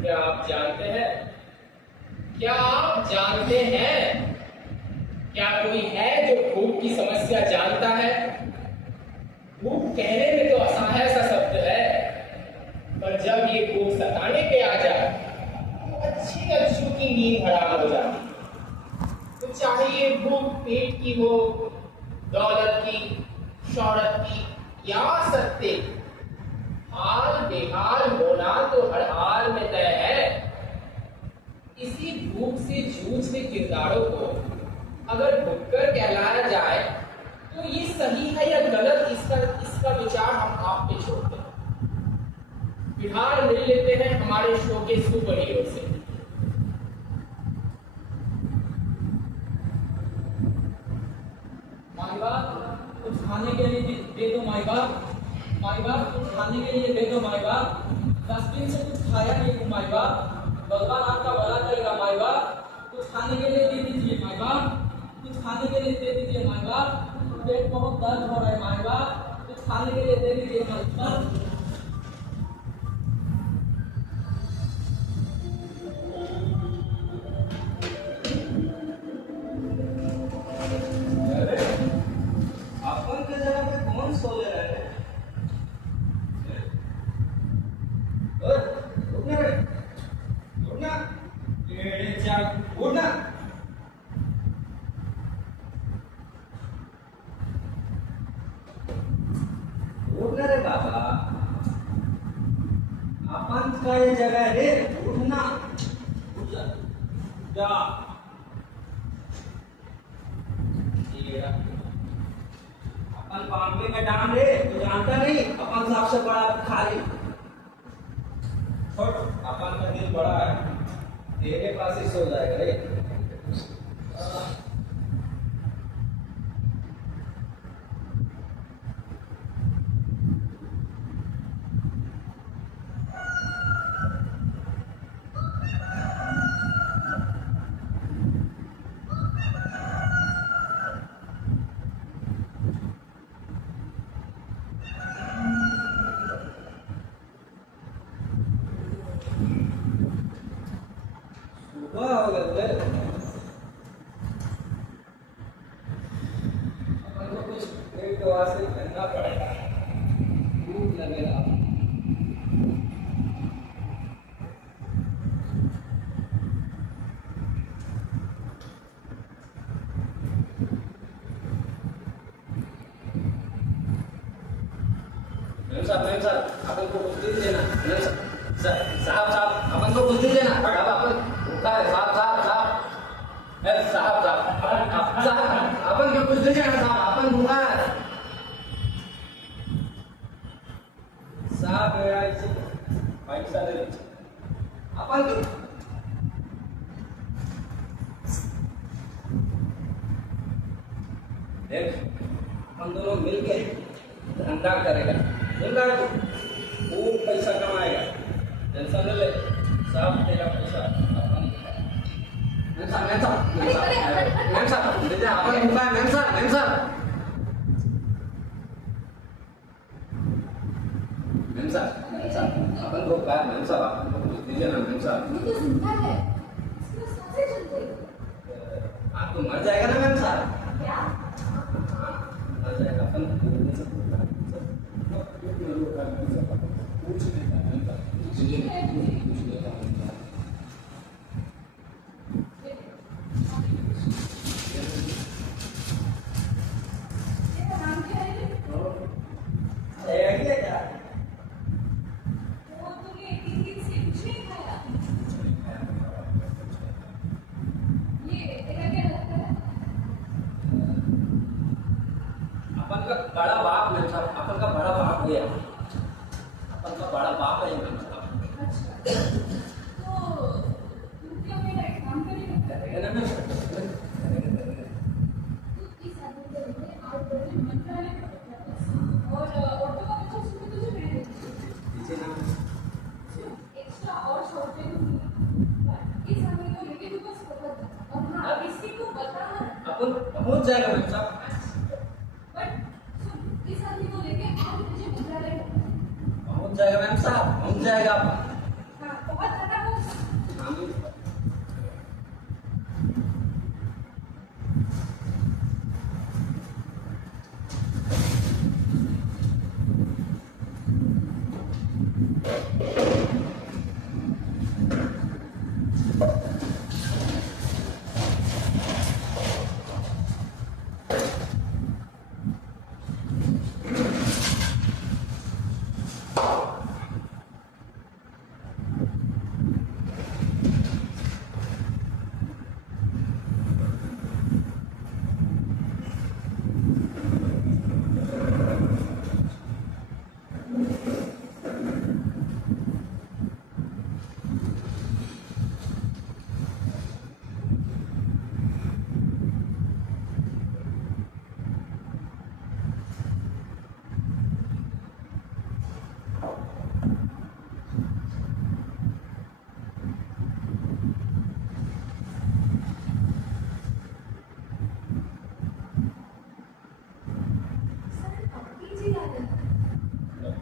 क्या आप जानते हैं? क्या आप जानते हैं? क्या कोई है जो भूख की समस्या जानता है? भूख कहने में तो असहाय सा शब्द है, पर जब ये भूख सताने पे आ जाए तो अच्छी अच्छी की नींद हराम हो जाती। तो चाहे ये भूख पेट की हो, दौलत की, शौहरत की या सत्ते की, हाल बेहाल होना तो हर हाल में तय है। इसी भूख से जूझते किरदारों को अगर भुक्कर कहलाया जाए तो ये सही है या गलत, इसका विचार हम आप पे छोड़ते हैं। बिहार मिल लेते हैं हमारे शो के सुपर हीरो से। माई बाप कुछ खाने के लिए दे दो माई बाप, माई बाप कुछ खाने के लिए दे दो माई बाप, डस्टबिन से कुछ खाया नहीं हूँ माई बाप, भगवान आपका भला करेगा माई बाप, कुछ खाने के लिए दे दीजिए माई बाप, कुछ खाने के लिए दे दीजिए माई बाप, पेट बहुत दर्द हो रहा है माई बाप, कुछ खाने के लिए दे दीजिए माई बाप। अपन के जगह पे कौन सो ले रहा है? उठना रे, उठना, ये चार उठना। उठना रे बाबा, अपन का ये जगह है रे, उठना, उठ जा, जा। ये अपन बॉम्बे में डाल रे, तू जानता नहीं अपन सबसे बड़ा भिखारी। छोड़, अपन का दिल बड़ा है, तेरे पास ही सो जाएगा रे। सुबह हो गया रे। अपन को कुछ पेट दवा से करना पड़ेगा, भूख लगेगा। मैम साहब, अपन को कुछ दे देना। साहब, अपन को कुछ दे देना। अपन भूखा है साहब, अपन को कुछ दे देना साहब, अपन भूखा है साहब। मेरा इसे पैसा दे अपन को। देख, हम दोनों मिलके धंधा करेगा, खूब पैसा कमाएगा, टेंशन न ले साहब। तेरा पैसा अपन मैम साहब, दे दे अपन भूखा है मैम साहब। अपन भूखा है मैम साहब, अपन को कुछ दीजिए ना मैम साहब। ये तो जिंदा है, इसमें सांसें चलती हैं। आप तो मर जाएगा ना मैम साहब। क्या? मर जाएगा अपन इसका नाम क्या है? क्या? वो तुमने 3 दिन से कुछ नहीं खाया। ये तेरा क्या लगता है? अपन का बड़ा बाप मैम साहब, अपन का बड़ा बाप हुआ, अपन का बड़ा बाप है मैम साहब। अच्छा, तो तुम क्यों मेरा एक काम करेगा? करेगा ना मैम साहब, तू इस आदमी के लिए आज बड़े मंत्रालय का और ऑटो का बच्चा सुबह तुझे भेज देंगे। दीजिए ना एक्स्ट्रा और छोटे दूंगी। इस आदमी को लेके तू बस पकड़ जा। और हाँ, किसी को बताना अपन पहुंच जाएगा मैम साहब। बट सुन, इस आदमी को लेके आज मुझे मंत्रालय पहुंच जाएगा मैम साहब, पहुंच जाएगा। हाँ, बहुत ज्यादा वो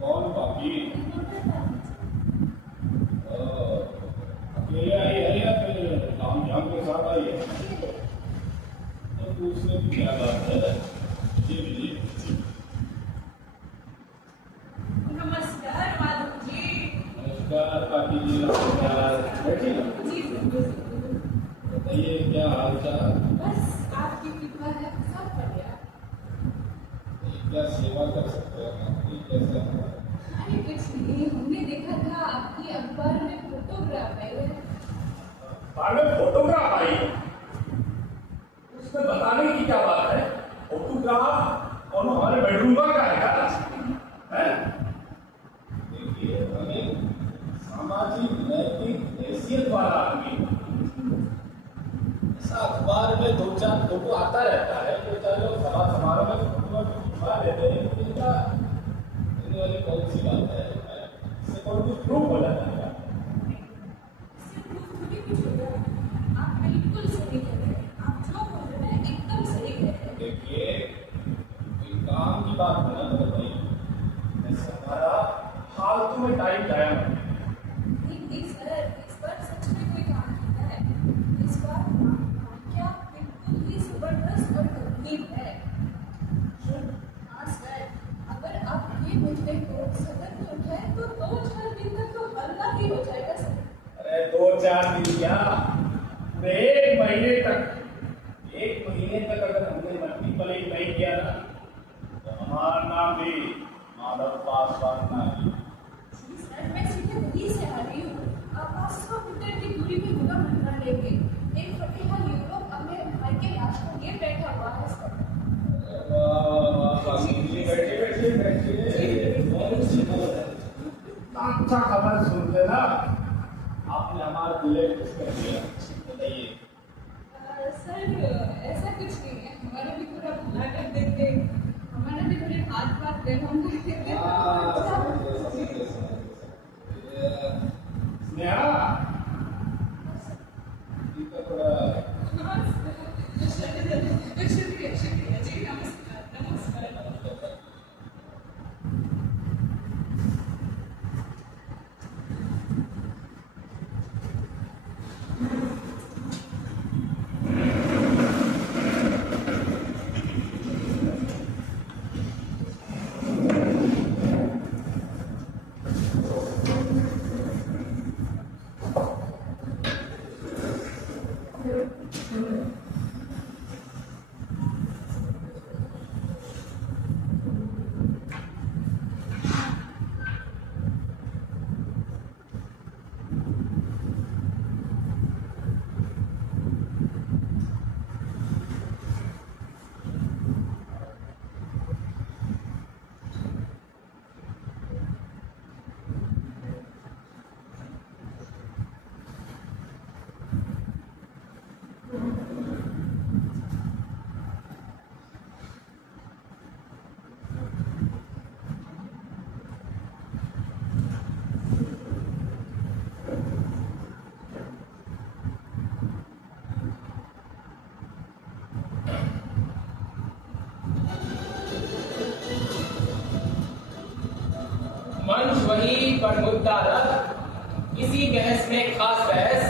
कौन बाकी अकेले आई है या फिर काम झाम के साथ आई है? तो पूछने की क्या बात है? जी नमस्कार माधव जी। नमस्कार काकी जी, नमस्कार। बैठिए ना। जी बताइए क्या हाल चाल? बस आपकी कृपा है, सब बढ़िया। क्या सेवा कर सकते हैं आपकी? कैसे? अरे कुछ नहीं, हमने देखा था आपकी अखबार में फोटोग्राफ है। अखबार में फोटोग्राफ आई? उसमें बताने की क्या बात है? फोटोग्राफ और हमारे बेडरूम का है क्या? है? देखिए, हमें सामाजिक नैतिक हैसियत वाला आदमी, ऐसा अखबार में दो चार फोटो आता रहता है, दो चार लोग सभा समारोह में फोटो खिंचवा लेते हैं, इनका इनके वाली कौन सी बात है? इससे कौन कुछ प्रूफ हो जाता है? आप बिल्कुल सही कह रहे हैं, आप जो बोल रहे हैं एकदम सही कह रहे हैं। देखिए, कोई काम की बात है ना तो बताइए, ऐसे हमारा फालतू में टाइम जाया नहीं। नहीं सर, इस बार सच में कोई काम किया है। इस बार क्या बिल्कुल ही जबरदस्त और गंभीर है। हाँ सर, अगर आप ये मुद्दे को सदन में उठाएं तो 2-4 दिन तक तो हल्ला ही हो जाएगा सर। अरे 2-4 दिन क्या, पूरे 1 महीने तक, 1 महीने तक अगर हमने मट्टी पलट नहीं किया ना तो हमारा नाम भी माधव पासवान नहीं। जी सर, मैं सीधे वहीं से आ रही हूँ। आप 500 मीटर की दूरी में होगा मंत्रालय के एक फटीहा युवक अपने भाई के लाश को लिए बैठा हुआ है सर। अच्छा खबर सुनते ना, आपने हमारा दिल खुश कर दिया। बताइए। सर ऐसा कुछ नहीं है, हमारा भी थोड़ा भला कर देते, हमारा भी थोड़े हाथ पाथ गर्म कर देते। स्नेहा, इनका थोड़ा शुक्रिया शुक्रिया जी, नमस्कार नमस्कार। मंच वही पर मुद्दा रख, इसी बहस में खास बहस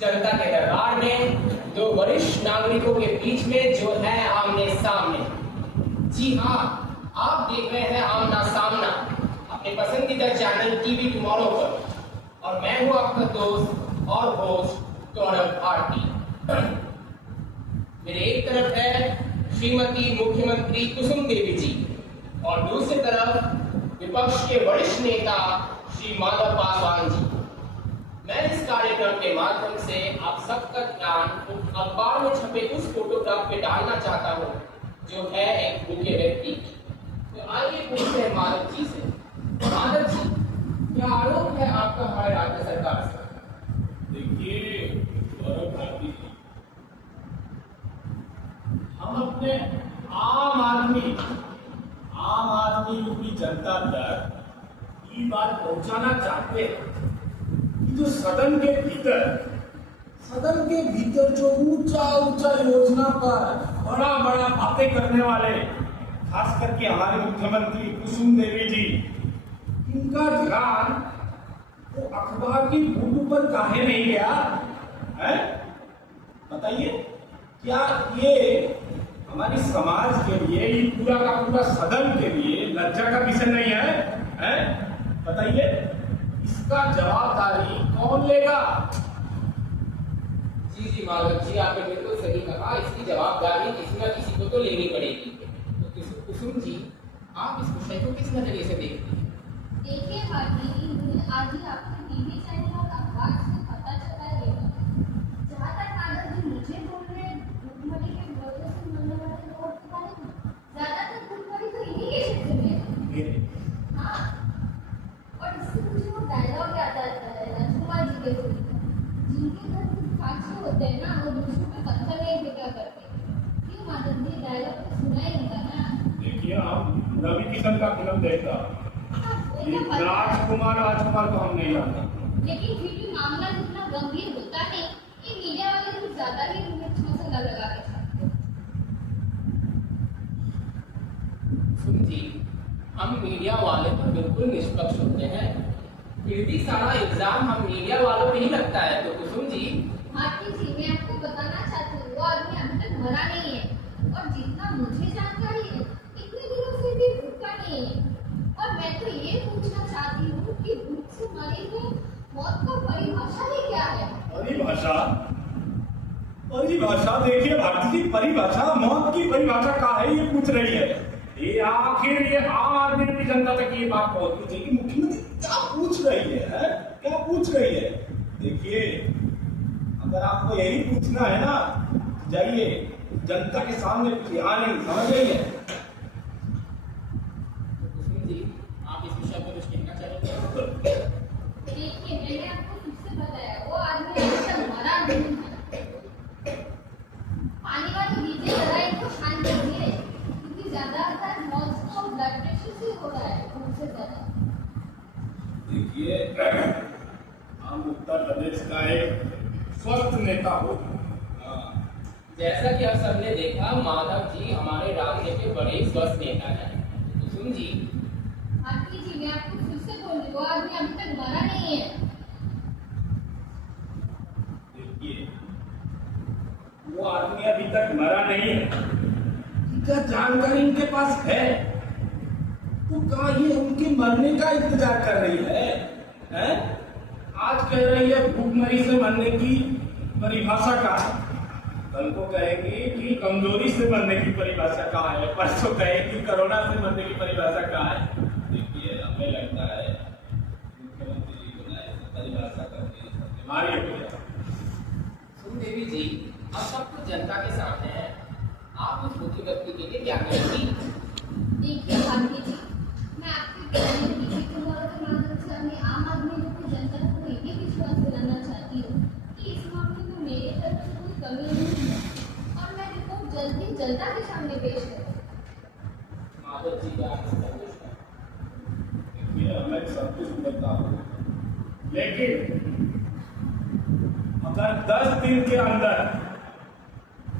जनता के दरबार में दो वरिष्ठ नागरिकों के बीच में जो है आमने सामने। जी हाँ, आप देख रहे हैं आमना सामना। अपने पसंदीदा चैनल टीवी टुमारो पर। और मैं हूं आपका दोस्त और होस्ट गौरव भारती। मेरे एक तरफ है श्रीमती मुख्यमंत्री कुसुम देवी जी और दूसरी तरफ विपक्ष के वरिष्ठ नेता श्री माधव पासवान जी। मैं इस कार्यक्रम के माध्यम से आप सबका ध्यान अखबार में छपे उस फोटोग्राफ पे डालना चाहता हूँ जो है एक भूखे व्यक्ति की। तो आइए पूछते हैं माधव जी से। माधव जी, क्या आरोप है आपका हमारे राज्य सरकार से? देखिए गौरव भारती जी, हम अपने आम आदमी की जनता तक ये बात पहुंचाना चाहते हैं कि जो सदन के भीतर जो ऊंचा योजना पर बड़ा बातें करने वाले, खास करके हमारे मुख्यमंत्री कुसुम देवी जी, इनका ध्यान वो अखबार की फोटो पर काहे नहीं गया है? बताइए, क्या ये हमारी समाज के लिए, ये पूरा का पूरा सदन के लिए लज्जा का विषय नहीं है? बताइए, इसका जवाबदारी कौन लेगा? जी माधव जी, आपने बिल्कुल सही कहा। इसकी जवाबदारी किसी न किसी को तो लेनी पड़ेगी। तो कुसुम जी, आप इस विषय को किस नजरिए से देखते हैं? देखिए भारती जी, मुझे आज ही आपके टीवी चैनल और अखबार से पता चला है। जहाँ तक माधव जी मुझे बोल रहे हैं, भूखमरी के विरोध से मरने वाले लोगों के बारे में, ज्यादातर भूखमरी तो इन्हीं के क्षेत्र में है। हाँ, और इससे मुझे वो डायलॉग याद आता है राजकुमार जी के, जिनके घर हादसे होते हैं ना, वो दूसरों पे पत्थर नहीं फेंका करते। क्यों माधव जी, डायलॉग तो सुना ही होगा ना? देखिए, हम रवि किशन का फिल्म देखता, राजकुमार को हम नहीं जानते, लेकिन फिर भी मामला जितना गंभीर होता नहीं, ये मीडिया वाले कुछ ज्यादा ही मिर्च मसाला लगा के छापते। कुसुम जी, हम मीडिया वाले तो बिल्कुल निष्पक्ष होते हैं, फिर भी सारा इल्जाम हम मीडिया वालों पे ही लगता है। तो कुसुम जी, भारती जी, मैं आपको बताना चाहती हूँ, वो आदमी अभी तक मरा नहीं है, और जितना मुझे जानकारी है, इतने दिनों से भी भूखा नहीं है। और मैं तो ये पूछना चाहती हूँ कि भूख से मरे हुए मौत का परिभाषा ही क्या है? परिभाषा देखिए भारती जी, परिभाषा, मौत की परिभाषा क्या है ये पूछ रही है। ये आखिर ये आम आदमी की जनता तक ये बात पहुंचनी चाहिए कि मुख्यमंत्री क्या पूछ रही है? क्या पूछ रही है? देखिए, अगर आपको यही पूछना है ना, जाइए जनता के सामने पूछिए। हाँ, नहीं समझ रही है? कुसुम जी, आप इस विषय पर कुछ कहना चाहेंगे? देखिए, मैंने आपको फिर से बताया, वो आदमी अभी तक मरा नहीं है। पानी वाली चीजें जरा इनको शांत करिए, क्योंकि ज्यादातर मौत तो ब्लड प्रेशर से हो रहा है, उनसे ज्यादा। देखिए, हम उत्तर प्रदेश का एक स्वस्थ नेता हो। जैसा कि आप सबने देखा, माधव जी हमारे राज्य के बड़े स्वस्थ नेता हैं। कुसुम जी, भारती जी, मैं आपको फिर से बोल रही हूँ, वो आदमी अभी तक मरा नहीं है। देखिए, वो आदमी अभी तक मरा नहीं है, क्या जानकारी इनके पास है? तो क्या ये उनके मरने का इंतजार कर रही है? आज कह रही है भूखमरी से मरने की परिभाषा का है, कल को कहेगी कि कमजोरी से मरने की परिभाषा का है, परसों कहेगी कोरोना से मरने की परिभाषा का है। देखिए, हमें लगता है मुख्यमंत्री जी को परिभाषा करके बीमारी हो जाए। कुसुम देवी जी, अब सब कुछ जनता के सामने है, आप उस भूखे व्यक्ति के लिए क्या करेंगी? देखिए भारती जी, मैं आपके कहने टीवी टुमारो के माध्यम से अपने आम आदमी को, जनता को ये विश्वास दिलाना चाहती हूँ कि इस मामले में मेरे तरफ से कोई कमी नहीं है, और मैं रिपोर्ट जल्द ही जनता के सामने पेश करूँगी। माधव जी, क्या आप संतुष्ट हैं? देखिए, मैं सब कुछ समझता हूँ, लेकिन अगर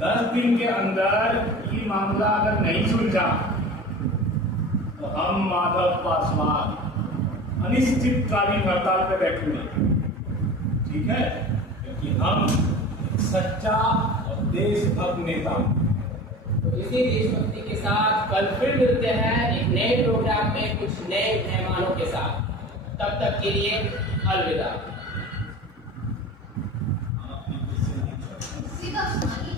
10 दिन के अंदर ये मामला अगर नहीं सुलझा, तो हम माधव पासवान अनिश्चितकालीन हड़ताल पे बैठेंगे। ठीक है? क्योंकि हम सच्चा और देशभक्त नेता, तो इसी देशभक्ति के साथ कल फिर मिलते हैं एक नए प्रोग्राम में कुछ नए मेहमानों के साथ। तब तक के लिए अलविदा। सीधा सुनाइए।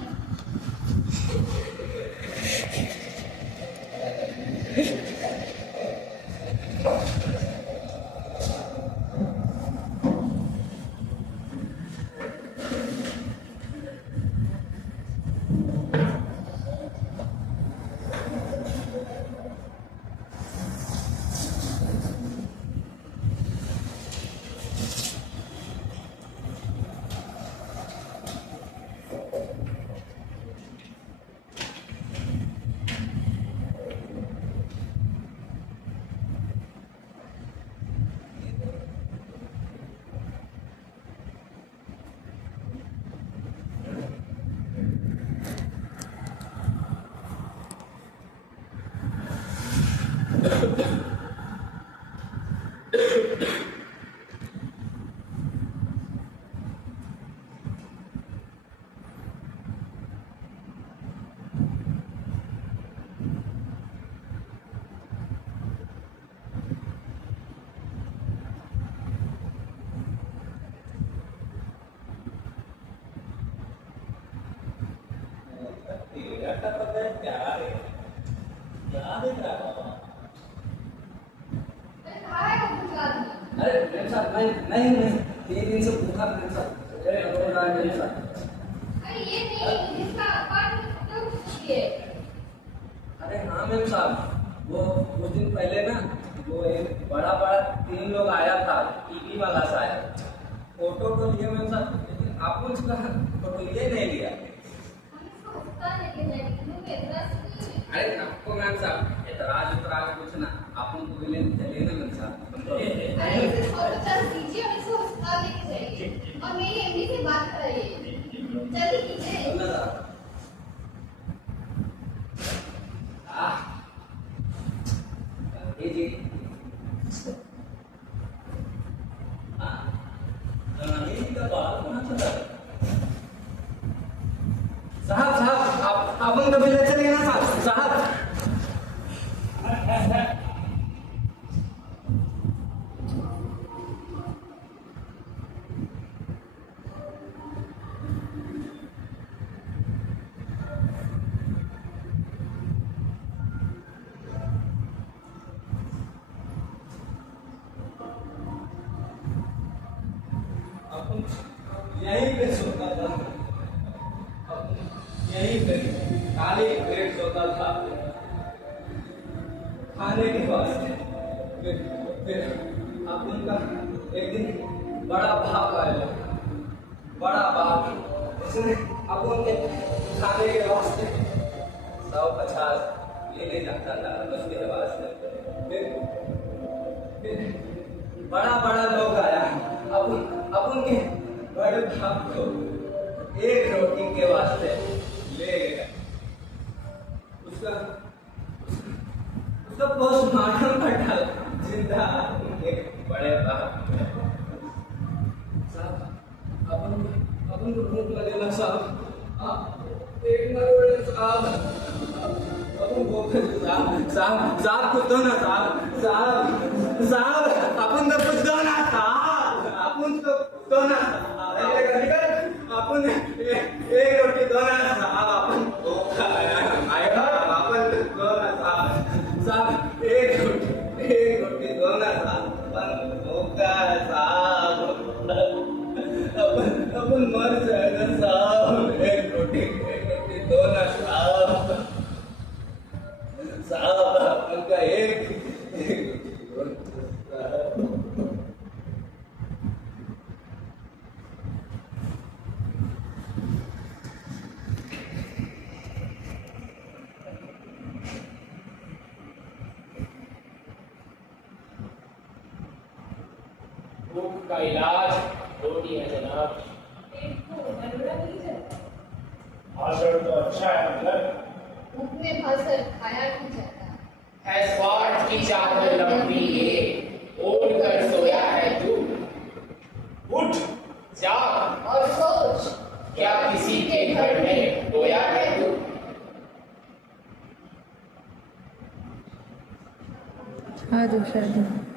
अरे मेम साहब नहीं 3 दिन से भूखा मेम साहब। मेम साहब अरे ये नहीं, इसका अपार्टमेंट तो चाहिए। अरे हाँ मेम साहब, वो कुछ दिन पहले ना वो एक बड़ा 3 लोग आया था, टीवी वाला शायद। फोटो तो लिए मेम साहब, लेकिन आपको उसका फोटो ये नहीं लिया। हम इसको अस्पताल लेके जाएंगे, क्योंकि अरे आपको मैम साहब एतराज कुछ ना, आप उनको लेने चलिए ना मैम साहब। अरे इसे फोटो चार्ज दीजिए और इसको अस्पताल लेके जाइए और मेरी एमडी से बात कराइए। जल्दी कीजिए। जी साहब आप उन कभी ले चलेंगे ना साहब। यहीं पे सोता था, यहीं पे खाली पेट सोता था खाने के वास्ते। फिर अब उनका एक दिन बड़ा बाप आया, बड़ा बाप, उसने अब उनके खाने के वास्ते 150 ले जाता था उसके वास्ते। फिर बड़ा लोग आया, अब उनके बड़े बाप को 1 रोटी के वास्ते ले गया। उसका पोस्टमार्टम कर डाला जिंदा उनके बड़े बाप। साहब अब उनको भूख लगेगा साहब, एक मरोड़े साहब, अब उनको साहब कुछ दो ना साहब अपन तो कुछ दो ना साहब, अपन तो दो ना अपन 1 रोटी दो ना साहब, अपन धोखा आएगा अपन दो ना साहब 1 रोटी दो ना साहब, अपन धोखा साहब, अपन मर जाएगा साहब। 1 रोटी दो ना साहब अपन का एक भूख का इलाज रोटी है जनाब। पेट को बड़बड़ा नहीं जाता, भाषण तो अच्छा है मगर मुख में भरकर खाया नहीं जाता। है स्वार्थ की चादर लंबी ये, ओढ़ कर सोया है तू। उठ जाग और सोच, क्या किसी के घर में रोया है तू। आ जाओ शादी में।